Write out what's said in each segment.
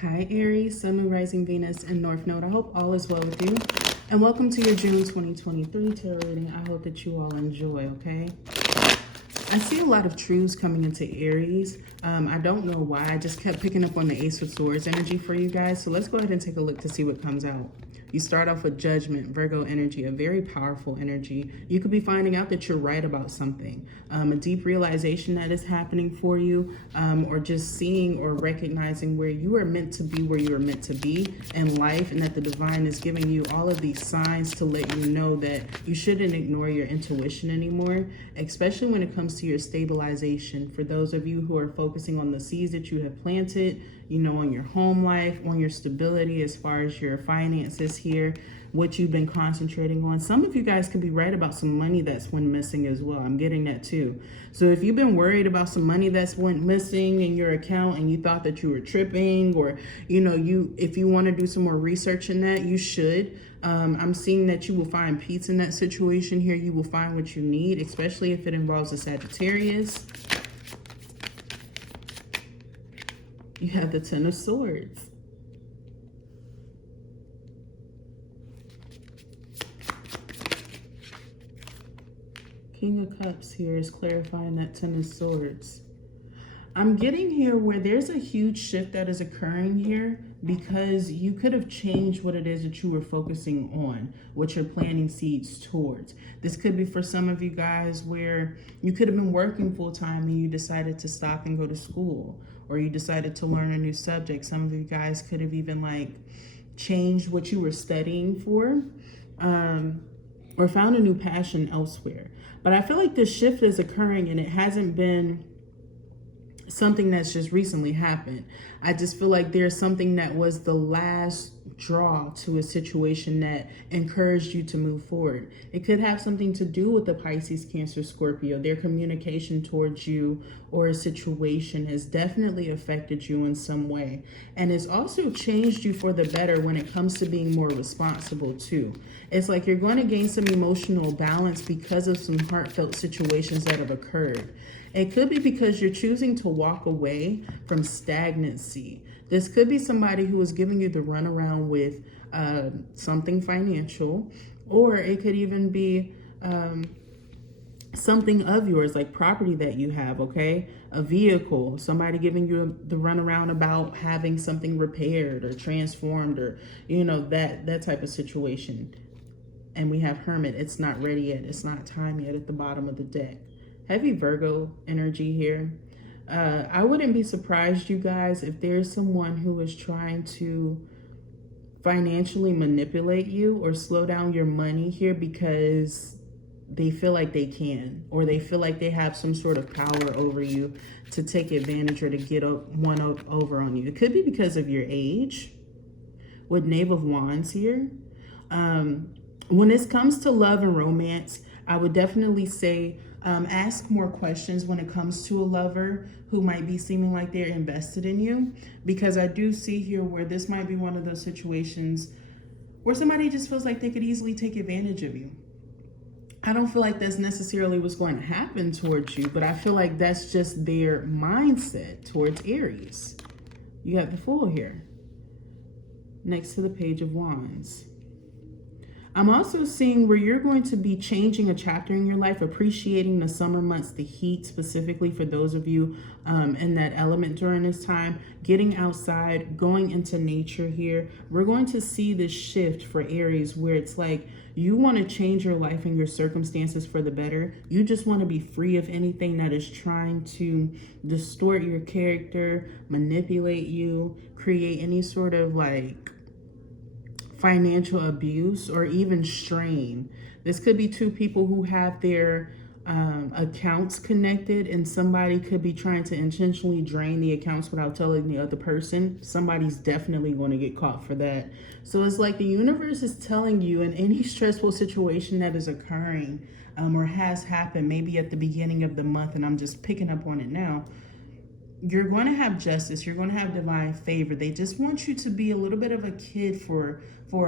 Hi Aries, Sun, Moon, Rising, Venus, and North Node. I hope all is well with you. And welcome to your June 2023 tarot reading. I hope that you all enjoy, okay? I see a lot of truths coming into Aries. I don't know why. I just kept picking up on the Ace of Swords energy for you guys. So let's go ahead and take a look to see what comes out. You start off with Judgment, Virgo energy, a very powerful energy. You could be finding out that you're right about something, a deep realization that is happening for you, or just seeing or recognizing where you are meant to be, where you are meant to be in life, and that the divine is giving you all of these signs to let you know that you shouldn't ignore your intuition anymore, especially when it comes to your stabilization. For those of you who are focusing on the seeds that you have planted, you know, on your home life, on your stability as far as your finances here, what you've been concentrating on. Some of you guys could be right about some money that's went missing as well. I'm getting that too. So if you've been worried about some money that's went missing in your account and you thought that you were tripping, or, you know, if you want to do some more research in that, you should. I'm seeing that you will find peace in that situation here. You will find what you need, especially if it involves a Sagittarius. You have the Ten of Swords. King of Cups here is clarifying that Ten of Swords. I'm getting here where there's a huge shift that is occurring here because you could have changed what it is that you were focusing on, what you're planting seeds towards. This could be for some of you guys where you could have been working full time and you decided to stop and go to school, or you decided to learn a new subject. Some of you guys could have even like changed what you were studying for, or found a new passion elsewhere. But I feel like this shift is occurring and it hasn't been something that's just recently happened. I just feel like there's something that was the last draw to a situation that encouraged you to move forward. It could have something to do with the Pisces, Cancer, Scorpio. Their communication towards you or a situation has definitely affected you in some way. And it's also changed you for the better when it comes to being more responsible too. It's like you're going to gain some emotional balance because of some heartfelt situations that have occurred. It could be because you're choosing to walk away from stagnancy. This could be somebody who is giving you the runaround with something financial, or it could even be something of yours, like property that you have, okay? A vehicle, somebody giving you the runaround about having something repaired or transformed, or, you know, that type of situation. And we have Hermit. It's not ready yet. It's not time yet at the bottom of the deck. Heavy Virgo energy here. I wouldn't be surprised, you guys, if there's someone who is trying to financially manipulate you or slow down your money here because they feel like they can, or they feel like they have some sort of power over you to take advantage or to get one over on you. It could be because of your age, with Knave of Wands here. When it comes to love and romance, I would definitely say ask more questions when it comes to a lover who might be seeming like they're invested in you, because I do see here where this might be one of those situations where somebody just feels like they could easily take advantage of you. I don't feel like that's necessarily what's going to happen towards you, but I feel like that's just their mindset towards Aries. You got the Fool here next to the Page of Wands. I'm also seeing where you're going to be changing a chapter in your life, appreciating the summer months, the heat specifically for those of you in that element during this time, getting outside, going into nature here. We're going to see this shift for Aries where it's like you want to change your life and your circumstances for the better. You just want to be free of anything that is trying to distort your character, manipulate you, create any sort of like financial abuse or even strain. This could be two people who have their accounts connected, and somebody could be trying to intentionally drain the accounts without telling the other person. Somebody's definitely going to get caught for that. So it's like the universe is telling you in any stressful situation that is occurring or has happened, maybe at the beginning of the month, and I'm just picking up on it now, you're going to have justice. You're going to have divine favor. They just want you to be a little bit of a kid for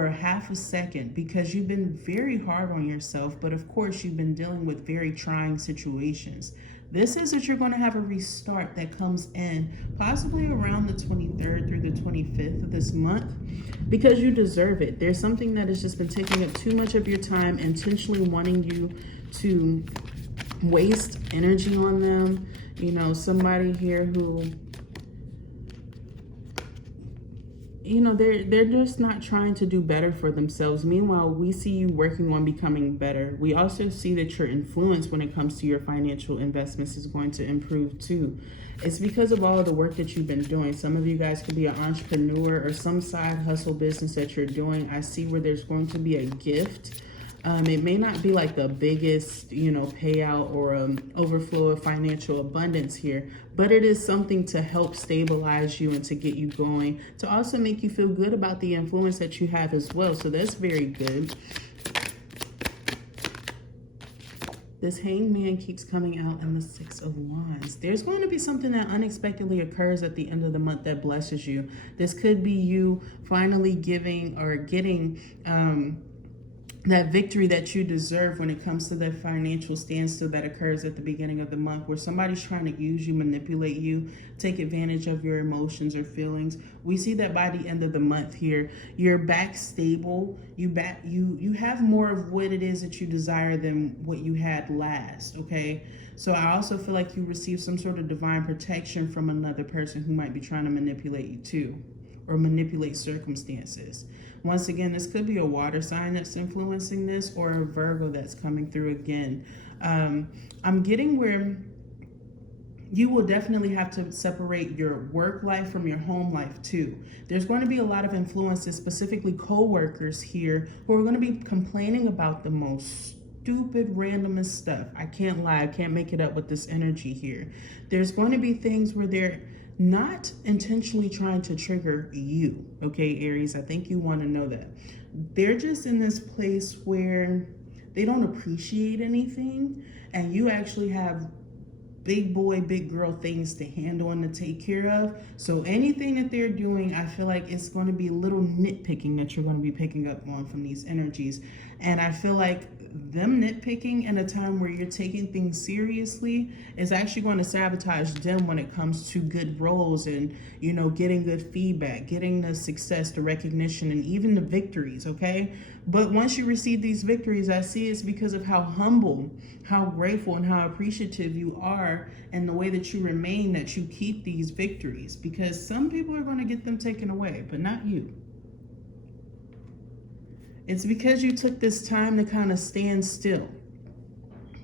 half a second, because you've been very hard on yourself. But of course, you've been dealing with very trying situations. This is that you're going to have a restart that comes in possibly around the 23rd through the 25th of this month, because you deserve it. There's something that has just been taking up too much of your time, intentionally wanting you to waste energy on them. You know, somebody here who, you know, they're just not trying to do better for themselves. Meanwhile, we see you working on becoming better. We also see that your influence when it comes to your financial investments is going to improve too. It's because of all of the work that you've been doing. Some of you guys could be an entrepreneur or some side hustle business that you're doing. I see where there's going to be a gift. It may not be like the biggest, you know, payout or overflow of financial abundance here, but it is something to help stabilize you and to get you going, to also make you feel good about the influence that you have as well. So that's very good. This Hanged Man keeps coming out in the Six of Wands. There's going to be something that unexpectedly occurs at the end of the month that blesses you. This could be you finally giving or getting that victory that you deserve when it comes to that financial standstill that occurs at the beginning of the month, where somebody's trying to use you, manipulate you, take advantage of your emotions or feelings. We see that by the end of the month here, you're back stable. You have more of what it is that you desire than what you had last, okay? So I also feel like you receive some sort of divine protection from another person who might be trying to manipulate you too, or manipulate circumstances. Once again, this could be a water sign that's influencing this, or a Virgo that's coming through again. I'm getting where you will definitely have to separate your work life from your home life too. There's going to be a lot of influences, specifically co-workers here, who are going to be complaining about the most stupid, randomest stuff. I can't lie. I can't make it up with this energy here. There's going to be things where they're not intentionally trying to trigger you, okay, Aries? I think you want to know that. They're just in this place where they don't appreciate anything, and you actually have big boy, big girl things to handle and to take care of. So anything that they're doing, I feel like it's going to be a little nitpicking that you're going to be picking up on from these energies. And I feel like them nitpicking in a time where you're taking things seriously is actually going to sabotage them when it comes to good roles and, you know, getting good feedback, getting the success, the recognition, and even the victories, okay? But once you receive these victories, I see it's because of how humble, how grateful, and how appreciative you are, and the way that you remain, that you keep these victories. Because some people are going to get them taken away, but not you. It's because you took this time to kind of stand still.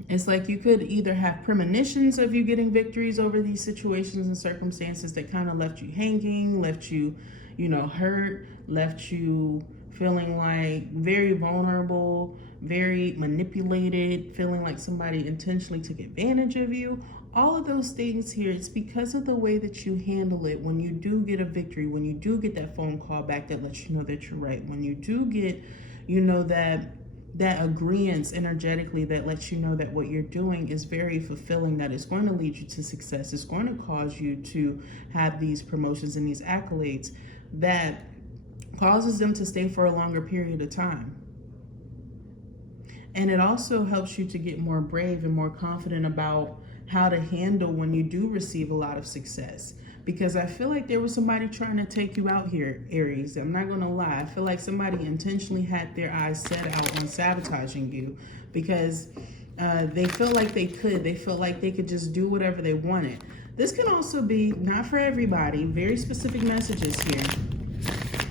It's like you could either have premonitions of you getting victories over these situations and circumstances that kind of left you hanging, left you, you know, hurt, left you feeling like very vulnerable, very manipulated, feeling like somebody intentionally took advantage of you. All of those things here, it's because of the way that you handle it. When you do get a victory, when you do get that phone call back that lets you know that you're right, when you do get, you know, that agreeance energetically that lets you know that what you're doing is very fulfilling, that it's going to lead you to success, it's going to cause you to have these promotions and these accolades, that causes them to stay for a longer period of time. And it also helps you to get more brave and more confident about how to handle when you do receive a lot of success. Because I feel like there was somebody trying to take you out here, Aries. I'm not going to lie. I feel like somebody intentionally had their eyes set out on sabotaging you, because they felt like they could. They felt like they could just do whatever they wanted. This can also be, not for everybody, very specific messages here.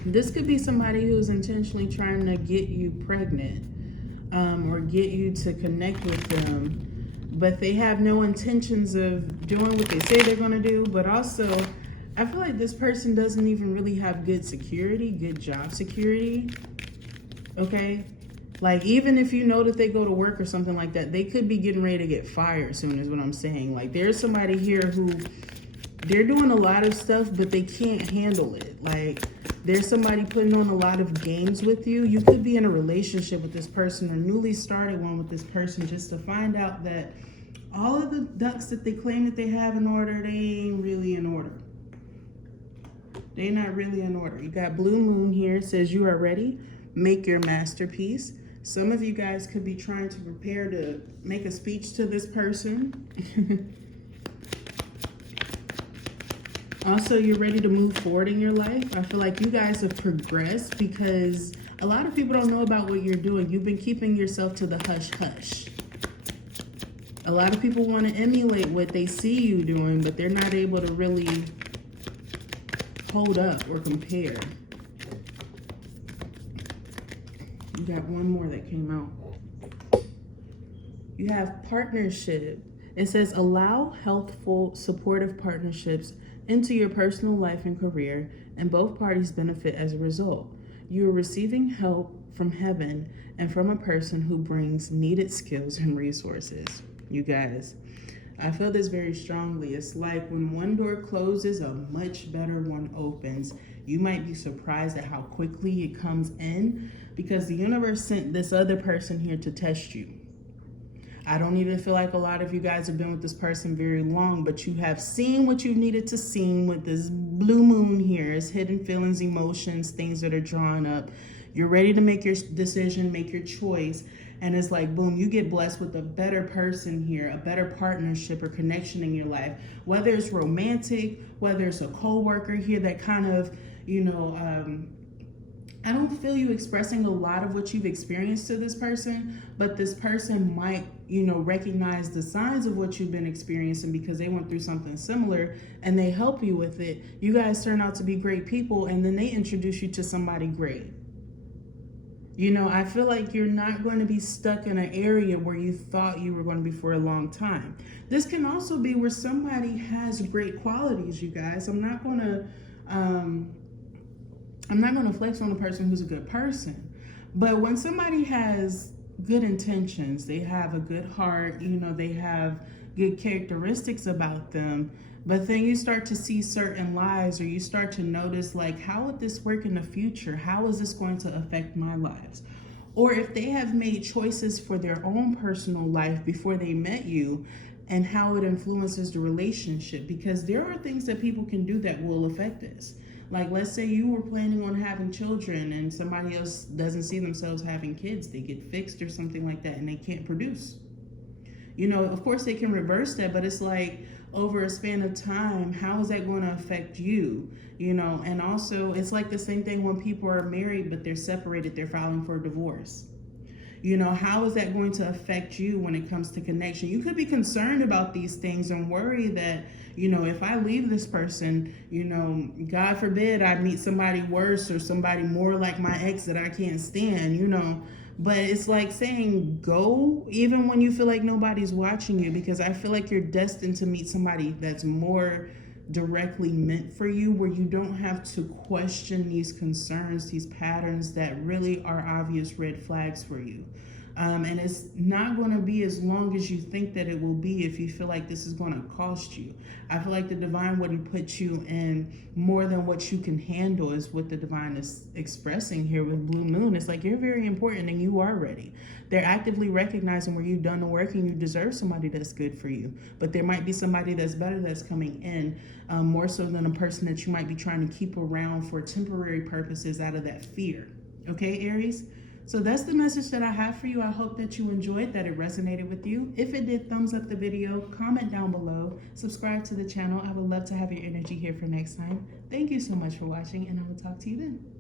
This could be somebody who's intentionally trying to get you pregnant, or get you to connect with them, but they have no intentions of doing what they say they're going to do. But also, I feel like this person doesn't even really have good security, good job security, okay? Like, even if you know that they go to work or something like that, they could be getting ready to get fired soon, is what I'm saying. Like, there's somebody here who, they're doing a lot of stuff, but they can't handle it. Like, there's somebody putting on a lot of games with you. You could be in a relationship with this person, or newly started one with this person, just to find out that all of the ducks that they claim that they have in order, they ain't really in order. They're not really in order. You got Blue Moon here. It says you are ready. Make your masterpiece. Some of you guys could be trying to prepare to make a speech to this person. Also, you're ready to move forward in your life. I feel like you guys have progressed because a lot of people don't know about what you're doing. You've been keeping yourself to the hush hush. A lot of people want to emulate what they see you doing, but they're not able to really hold up or compare. You got one more that came out. You have partnership. It says allow healthful, supportive partnerships into your personal life and career, and both parties benefit as a result. You are receiving help from heaven and from a person who brings needed skills and resources. You guys, I feel this very strongly. It's like when one door closes, a much better one opens. You might be surprised at how quickly it comes in because the universe sent this other person here to test you. I don't even feel like a lot of you guys have been with this person very long, but you have seen what you needed to see with this blue moon here. It's hidden feelings, emotions, things that are drawn up. You're ready to make your decision, make your choice. And it's like, boom, you get blessed with a better person here, a better partnership or connection in your life. Whether it's romantic, whether it's a co-worker here that kind of, I don't feel you expressing a lot of what you've experienced to this person, but this person might, recognize the signs of what you've been experiencing because they went through something similar and they help you with it. You guys turn out to be great people and then they introduce you to somebody great. I feel like you're not going to be stuck in an area where you thought you were going to be for a long time. This can also be where somebody has great qualities, you guys. I'm not going to flex on the person who's a good person. But when somebody has good intentions, they have a good heart, they have good characteristics about them, but then you start to see certain lies or you start to notice like, how would this work in the future? How is this going to affect my lives? Or if they have made choices for their own personal life before they met you and how it influences the relationship, because there are things that people can do that will affect this. Like, let's say you were planning on having children and somebody else doesn't see themselves having kids. They get fixed or something like that and they can't produce. Of course they can reverse that, but it's like over a span of time, how is that going to affect you? And also it's like the same thing when people are married, but they're separated, they're filing for a divorce. How is that going to affect you when it comes to connection? You could be concerned about these things and worry that, if I leave this person, God forbid I meet somebody worse or somebody more like my ex that I can't stand, But it's like saying go even when you feel like nobody's watching you, because I feel like you're destined to meet somebody that's more directly meant for you, where you don't have to question these concerns, these patterns that really are obvious red flags for you. And it's not going to be as long as you think that it will be if you feel like this is going to cost you. I feel like the divine wouldn't put you in more than what you can handle is what the divine is expressing here with Blue Moon. It's like you're very important and you are ready. They're actively recognizing where you've done the work and you deserve somebody that's good for you. But there might be somebody that's better that's coming in, more so than a person that you might be trying to keep around for temporary purposes out of that fear. Okay, Aries? So that's the message that I have for you. I hope that you enjoyed, that it resonated with you. If it did, thumbs up the video, comment down below, subscribe to the channel. I would love to have your energy here for next time. Thank you so much for watching, and I will talk to you then.